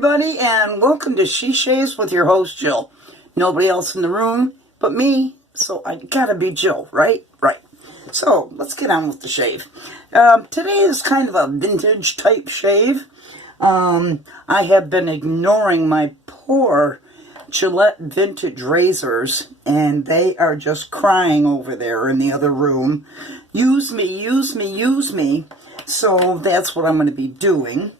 Everybody, and welcome to She Shaves with your host Jill. Nobody else in the room but me, so I gotta be Jill, right? Right. So let's get on with the shave. Today is kind of a vintage type shave. I have been ignoring my poor Gillette vintage razors, and they are just crying over there in the other room. Use me, use me, use me. So that's what I'm going to be doing.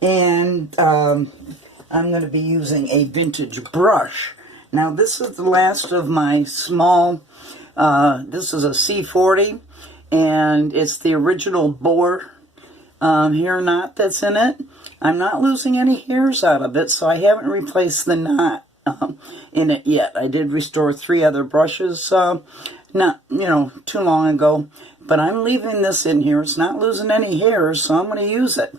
And I'm going to be using a vintage brush. Now this is the last of my small, this is a C40, and it's the original Boar hair knot that's in it. I'm not losing any hairs out of it, so I haven't replaced the knot in it yet. I did restore 3 other brushes not, too long ago, but I'm leaving this in here. It's not losing any hairs, so I'm going to use it.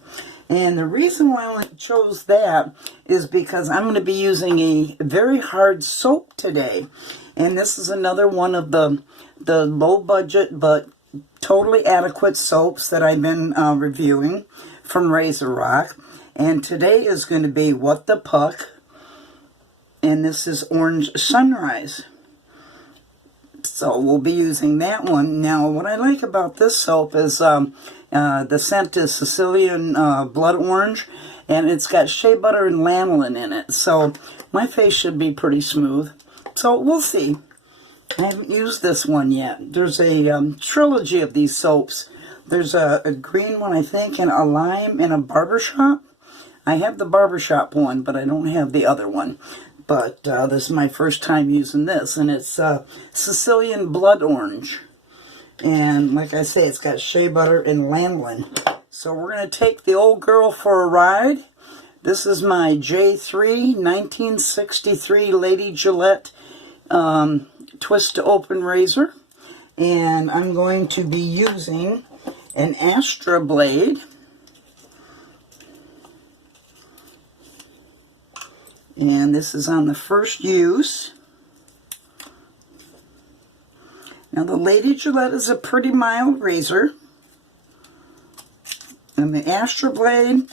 And the reason why I chose that is because I'm going to be using a very hard soap today. And this is another one of the low budget but totally adequate soaps that I've been reviewing from Razor Rock. And today is going to be What the Puck. And this is Orange Sunrise. So we'll be using that one. Now what I like about this soap is the scent is Sicilian Blood Orange, and it's got shea butter and lanolin in it. So my face should be pretty smooth. So we'll see. I haven't used this one yet. There's a trilogy of these soaps. There's a green one, I think, and a lime and a barbershop. I have the barbershop one, but I don't have the other one. But this is my first time using this, and it's Sicilian Blood Orange. And like I say, it's got shea butter and lanolin. So we're going to take the old girl for a ride. This is my J3 1963 Lady Gillette twist to open razor. And I'm going to be using an Astra blade. And this is on the first use. Now the Lady Gillette is a pretty mild razor. And the Astra blade,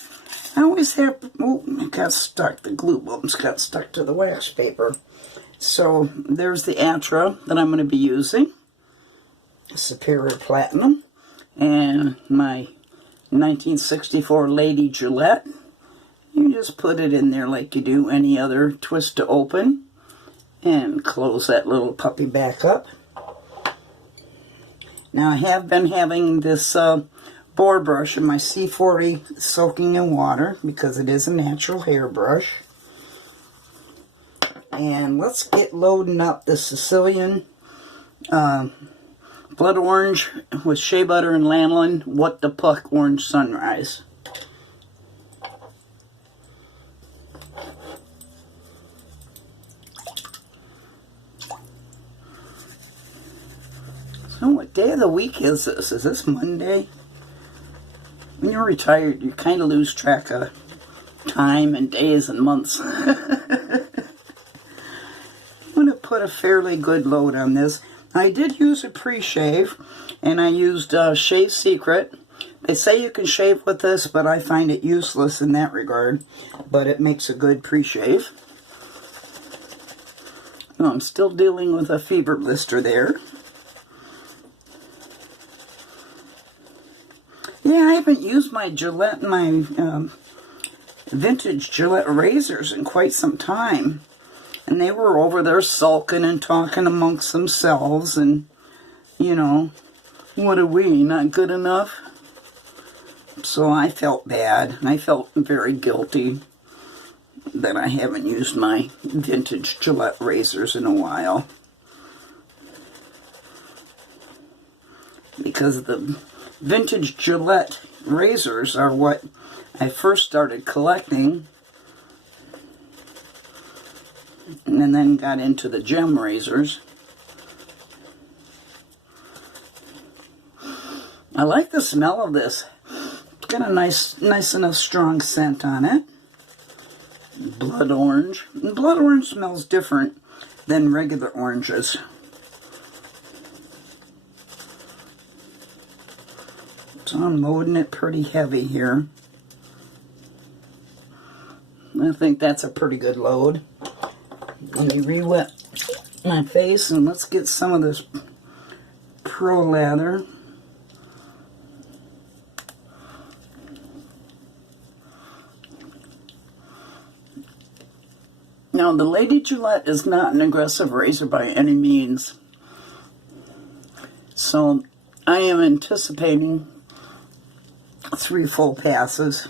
I always have, oh, it got stuck. The glue bumps got stuck to the wax paper. So there's the Astra that I'm going to be using. Superior Platinum. And my 1964 Lady Gillette. You just put it in there like you do any other twist to open. And close that little puppy back up. Now I have been having this Boar brush in my C40 soaking in water because it is a natural hair brush. And let's get loading up the Sicilian Blood Orange with shea butter and lanolin, What the Puck Orange Sunrise. So what day of the week is this? Is this Monday? When you're retired, you kind of lose track of time and days and months. I'm going to put a fairly good load on this. I did use a pre-shave, and I used Shave Secret. They say you can shave with this, but I find it useless in that regard. But it makes a good pre-shave. Oh, I'm still dealing with a fever blister there. Yeah, I haven't used my Gillette, my vintage Gillette razors in quite some time. And they were over there sulking and talking amongst themselves. And, you know, what are we, not good enough? So I felt bad. I felt very guilty that I haven't used my vintage Gillette razors in a while. Because the vintage Gillette razors are what I first started collecting. and then got into the gem razors. I like the smell of this. It's got a nice enough strong scent on it. Blood orange. And blood orange smells different than regular oranges. So I'm loading it pretty heavy here. I think that's a pretty good load. Let me re-wet my face and let's get some of this Pro Lather. Now, the Lady Gillette is not an aggressive razor by any means. So, I am anticipating 3 full passes.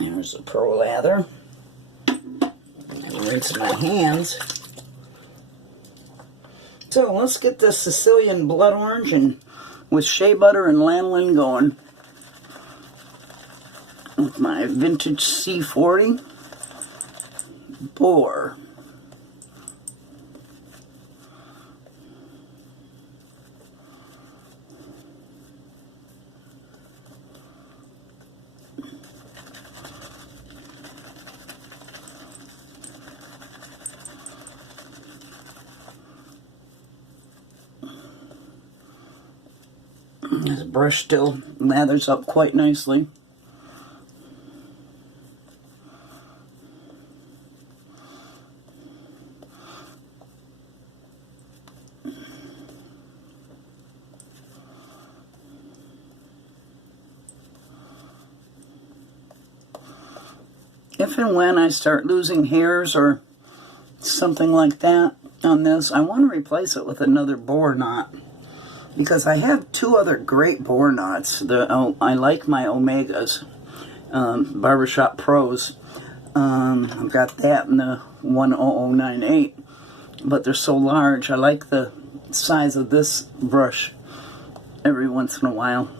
There's the Pro Lather. Rinse my hands. So let's get this Sicilian blood orange and with shea butter and lanolin going. With my vintage C40 Boar. This brush still lathers up quite nicely. If and when I start losing hairs or something like that on this, I want to replace it with another boar knot. Because I have 2 other great boar knots. I like my Omegas, Barbershop Pros. I've got that in the 10098, but they're so large. I like the size of this brush every once in a while.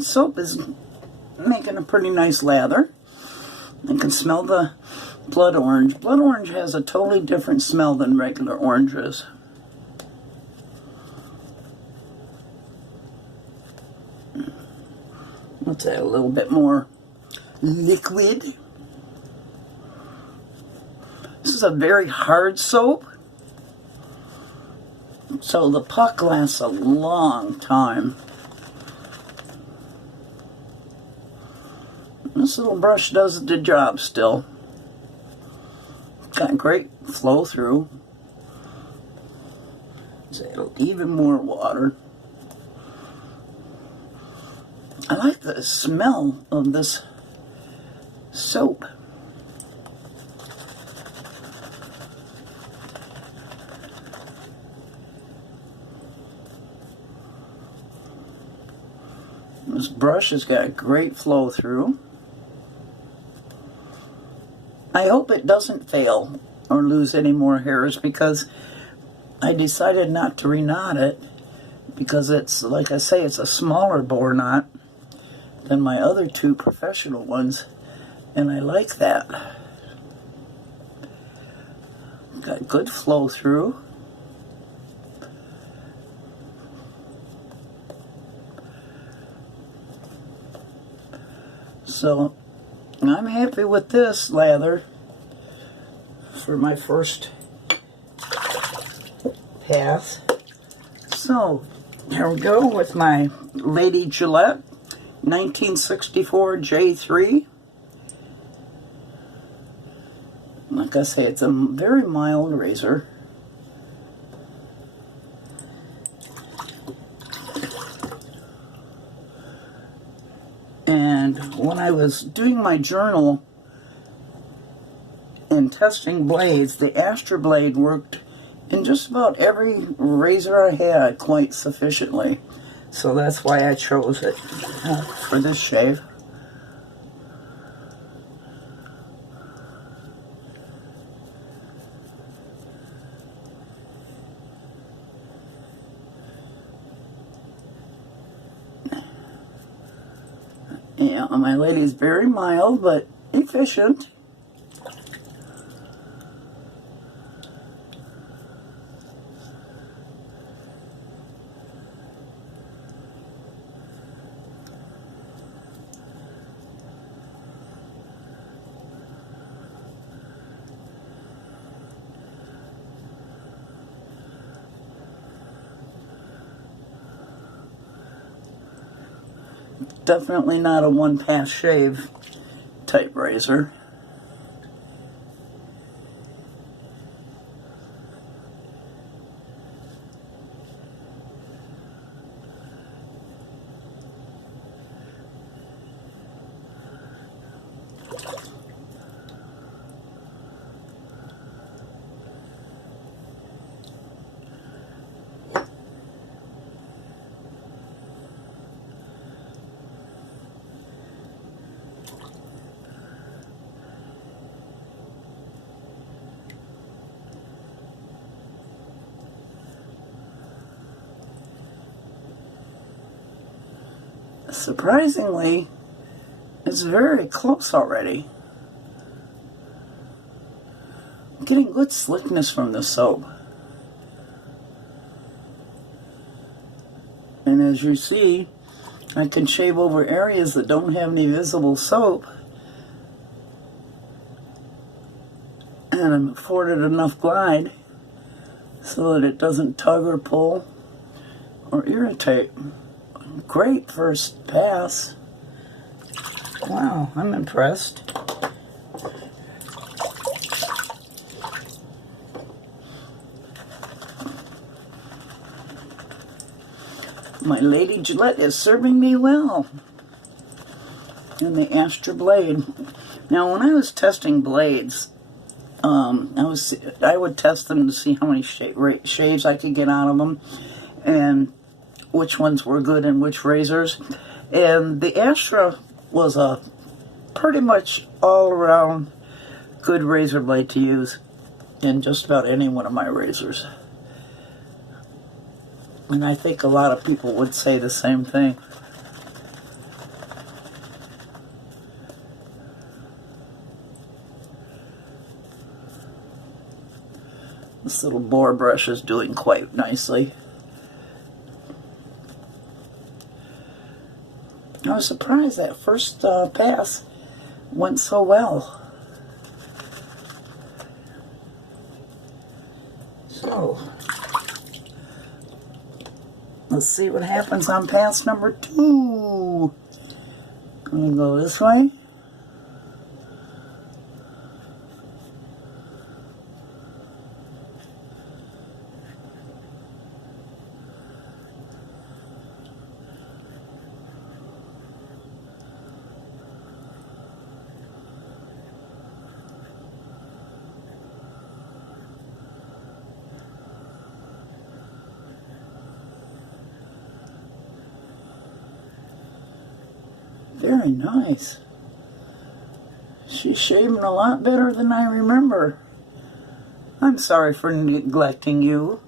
Soap is making a pretty nice lather. You can smell the blood orange. Blood orange has a totally different smell than regular oranges. Let's add a little bit more liquid. This is a very hard soap, so the puck lasts a long time. This little brush does the job still. Got great flow through. Let's add even more water. I like the smell of this soap. This brush has got great flow through. I hope it doesn't fail or lose any more hairs because I decided not to reknot it because it's, like I say, it's a smaller boar knot than my other 2 professional ones, and I like that. Got good flow through. So I'm happy with this lather for my first pass. So here we go with my Lady Gillette 1964 J3. Like I say, it's a very mild razor. And when I was doing my journal and testing blades, the Astra blade worked in just about every razor I had quite sufficiently. So that's why I chose it for this shave. Yeah, my lady is very mild but efficient. Definitely not a one-pass shave type razor. Surprisingly, it's very close already. I'm getting good slickness from the soap. And as you see, I can shave over areas that don't have any visible soap. And I'm afforded enough glide so that it doesn't tug or pull or irritate. Great first pass. Wow, I'm impressed. My Lady Gillette is serving me well. And the Astra blade. Now, when I was testing blades, I would test them to see how many shaves I could get out of them, and which ones were good in which razors. And the Astra was a pretty much all-around good razor blade to use in just about any one of my razors. And I think a lot of people would say the same thing. This little Boar brush is doing quite nicely. I was surprised that first pass went so well. So, let's see what happens on pass number 2. I'm going to go this way. Very nice. She's shaving a lot better than I remember. I'm sorry for neglecting you.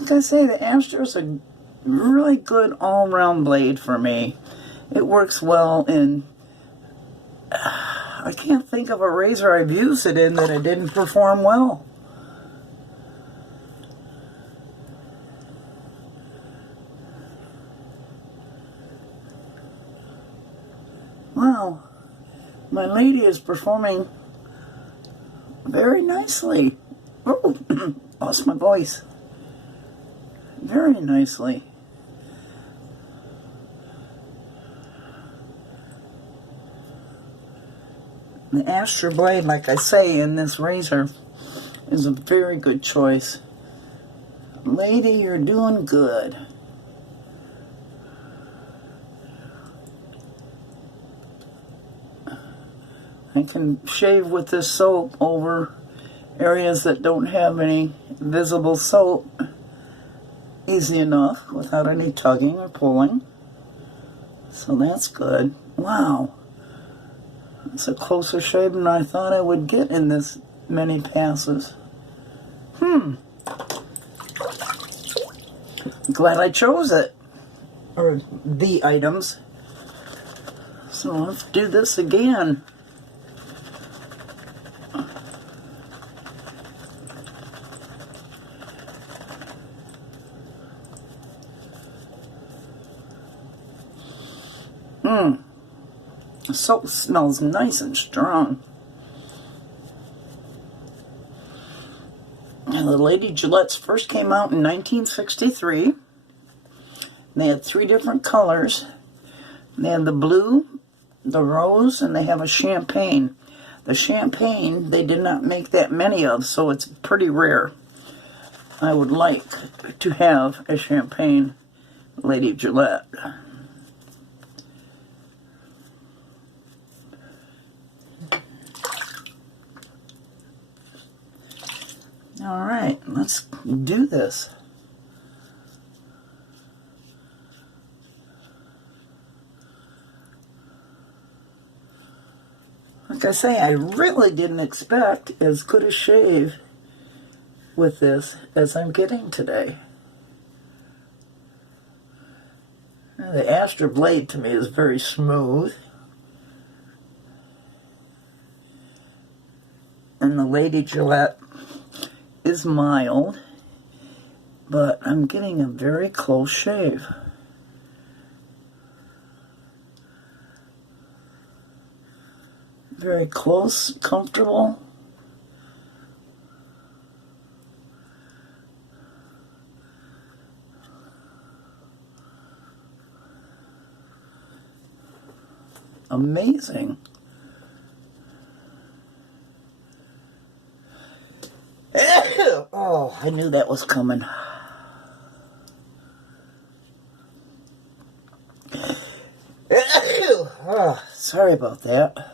Like I say, the Astra is a really good all-round blade for me. It works well in... I can't think of a razor I've used it in that it didn't perform well. Wow, my lady is performing very nicely. Oh, lost my voice. Very nicely. The Astra blade, like I say, in this razor is a very good choice. Lady, you're doing good. I can shave with this soap over areas that don't have any visible soap easy enough without any tugging or pulling. So that's good. Wow. It's a closer shave than I thought I would get in this many passes. Glad I chose it. Or the items. So let's do this again. The soap smells nice and strong. And the Lady Gillettes first came out in 1963. They had 3 different colors. They had the blue, the rose, and they have a champagne. The champagne, they did not make that many of, so it's pretty rare. I would like to have a champagne Lady Gillette. All right, let's do this. Like I say, I really didn't expect as good a shave with this as I'm getting today. Now, the Astra blade to me is very smooth. And the Lady Gillette is mild, but I'm getting a very close shave. Very close, comfortable. Amazing. Oh, I knew that was coming. Oh, sorry about that.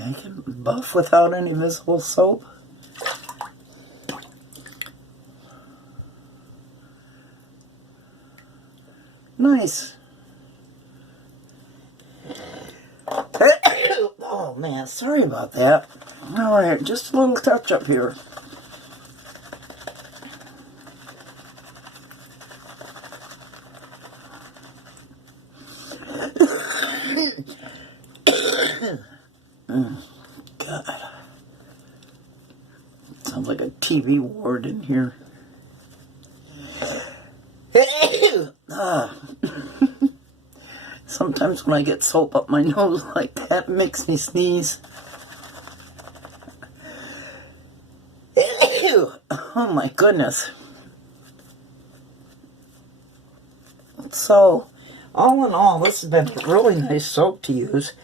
I can buff without any visible soap. Nice. Oh man, sorry about that. Alright, just a little touch up here. God. Sounds like a TV ward in here. Sometimes when I get soap up my nose like that, it makes me sneeze. Oh my goodness. So, all in all, this has been a really nice soap to use.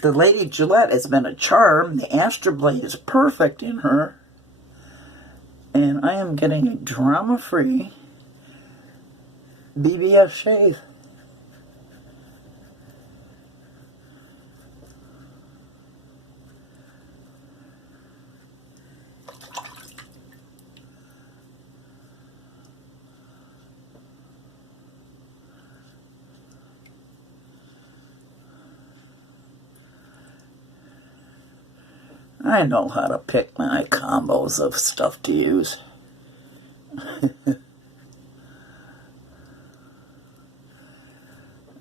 The Lady Gillette has been a charm. The Astra blade is perfect in her. And I am getting a drama-free BBF shave. I know how to pick my combos of stuff to use.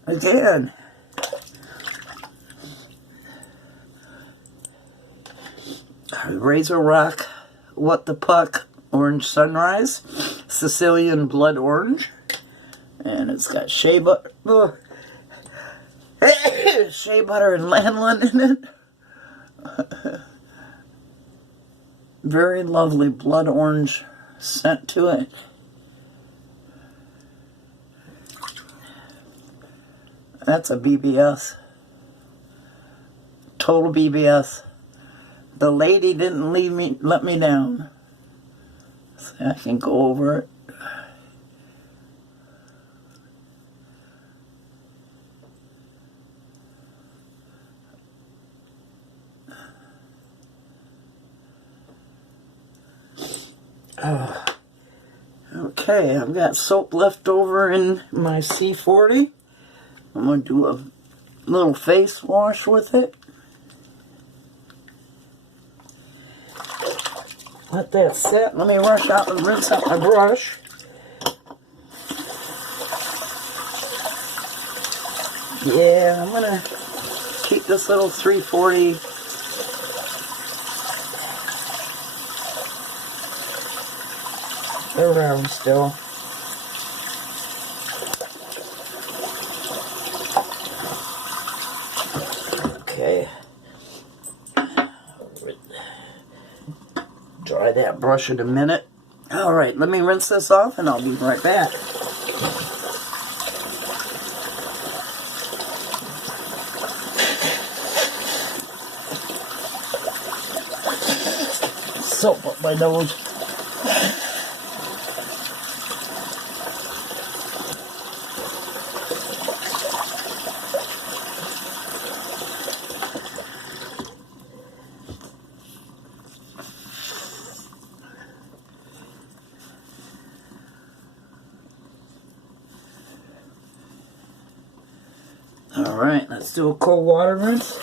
Again, Razor Rock, What the Puck, Orange Sunrise, Sicilian Blood Orange, and it's got shea butter, shea butter and lanolin in it. Very lovely blood orange scent to it. That's a BBS. Total BBS. The lady didn't let me down. So I can go over it. Okay, I've got soap left over in my C40. I'm going to do a little face wash with it. Let that sit. Let me rush out and rinse out my brush. Yeah, I'm going to keep this little 340 around still. Okay. Dry that brush in a minute. Alright, let me rinse this off and I'll be right back. Soap up my nose. Alright, let's do a cold water rinse.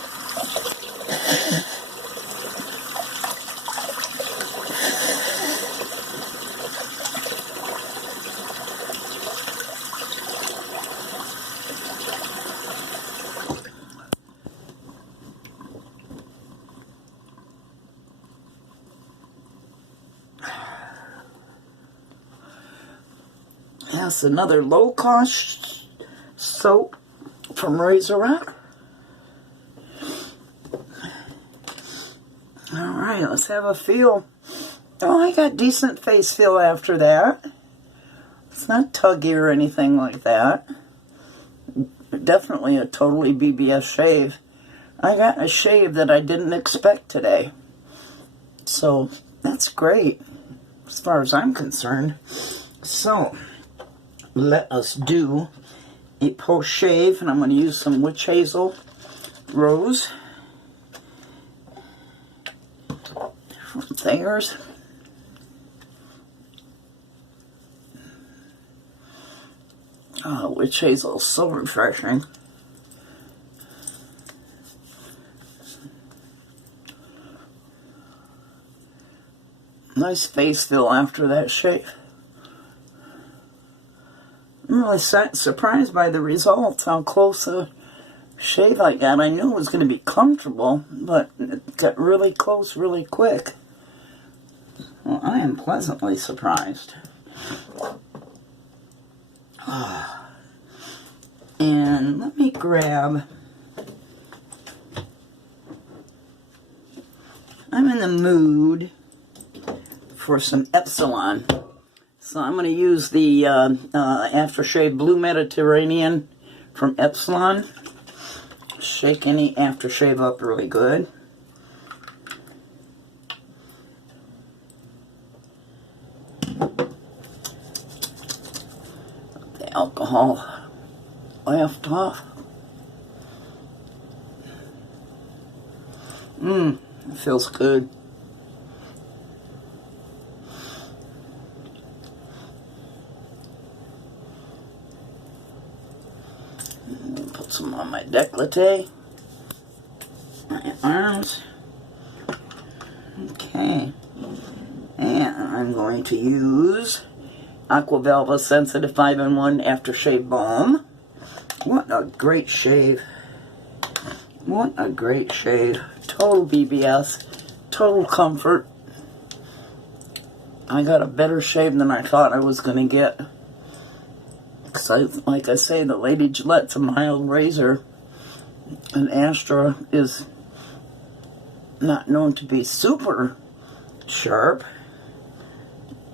That's another low-cost soap from Razor Rock. Alright, let's have a feel. Oh, I got decent face feel after that. It's not tuggy or anything like that. Definitely a totally BBS shave. I got a shave that I didn't expect today. So, that's great as far as I'm concerned. So, let us do a post shave, and I'm going to use some witch hazel rose from Thayer's. Oh, witch hazel is so refreshing. Nice face feel after that shave. I'm really surprised by the results, how close a shave I got. I knew it was going to be comfortable, but it got really close really quick. Well, I am pleasantly surprised. And let me grab... I'm in the mood for some Epsilon. So I'm going to use the Aftershave Blue Mediterranean from Epsilon. Shake any aftershave up really good. The alcohol left off. It feels good. Put some on my décolleté, my arms. Okay, and I'm going to use Aqua Velva Sensitive 5-in-1 Aftershave Balm. What a great shave. What a great shave. Total BBS. total comfort. I got a better shave than I thought I was going to get. Because, like I say, the Lady Gillette's a mild razor. And Astra is not known to be super sharp.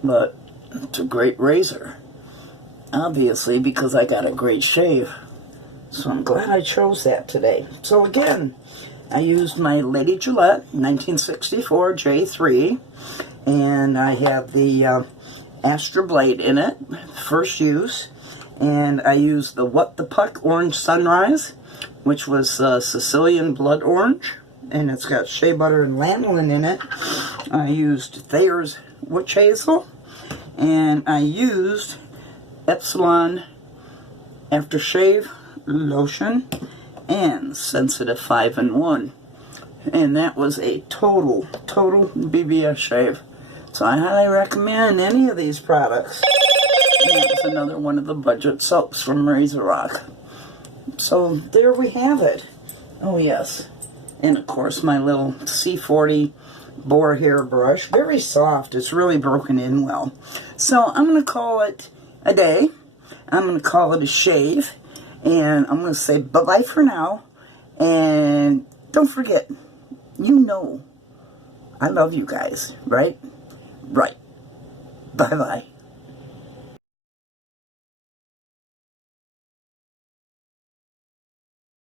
But it's a great razor. Obviously, because I got a great shave. So I'm glad I chose that today. So again, I used my Lady Gillette 1964 J3. And I have the Astra blade in it, first use. And I used the What the Puck Orange Sunrise, which was Sicilian Blood Orange. And it's got shea butter and lanolin in it. I used Thayer's Witch Hazel. And I used Epsilon Aftershave Lotion and Sensitive 5-in-1. And that was a total BBS shave. So I highly recommend any of these products. And that was another one of the budget soaps from Razor Rock. So there we have it. Oh yes. And of course my little C40 Boar hair brush. Very soft. It's really broken in well. So I'm going to call it a day. I'm going to call it a shave. And I'm going to say bye-bye for now. And don't forget, you know I love you guys, right? Right. Bye-bye.